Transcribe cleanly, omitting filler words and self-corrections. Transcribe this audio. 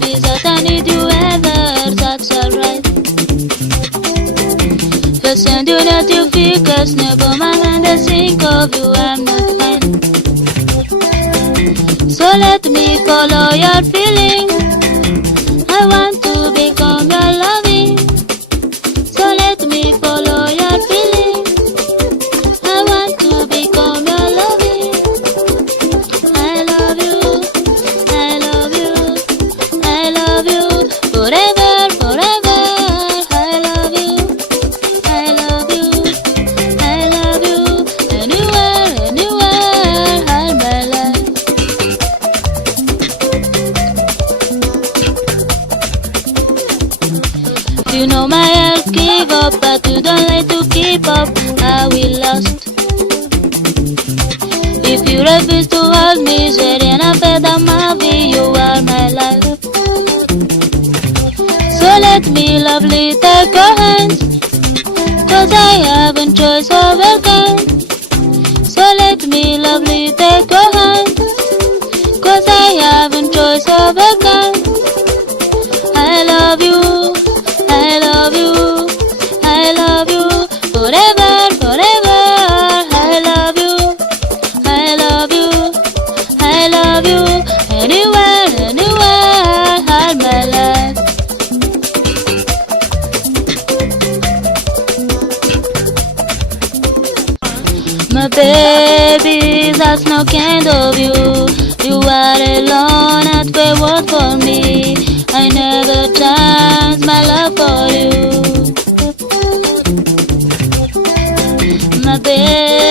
that I need you ever, that's alright. First and do not you feel, cause never mind I think of you, I'm not fine. So let me follow your feeling, I want to become your loving. So let me follow your feeling, I want to become your loving. I love you, I love you, I love you, forever, forever. I love you, I love you, I love you, anywhere, anywhere, all my life. You know my heart give up, but you don't like to keep up. I will lost. If you refuse to hold me, then I bet I'm be you are my life. So let me lovely take your hands, cause I haven't choice of a kind. So let me lovely take your hands, cause I haven't choice of a kind. I love you, I love you, I love you, forever, forever. I love you, I love you, I love you, anywhere, anywhere, all my life. My baby, that's no kind of you. You are alone at the world for me. I never chance my love for you. My baby,